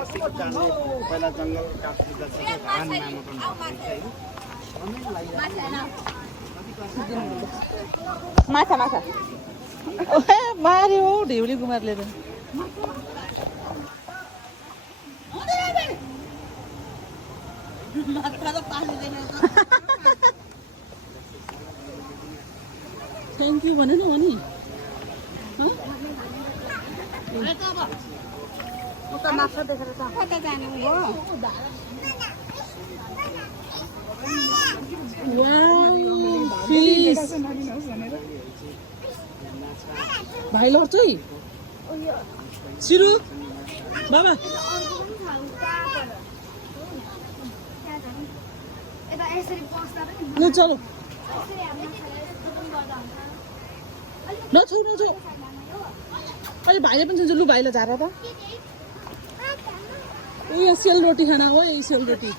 पहिला जङ्गल काट्नु जान्छ धान नामाकरण माछा माछा मार्यो हौ ढिउली कुमारले त थ्याङ्क यू भने न हो नि माछा देखेर त कता जानु हो भाइ लड्छ है सिरु बाबा ल चलो नछौ नछौ अहिले भाइले पनि छ लु भाइलाई झार त ऊ यहाँ सेलरोटी खाना हो यही सेलरोटी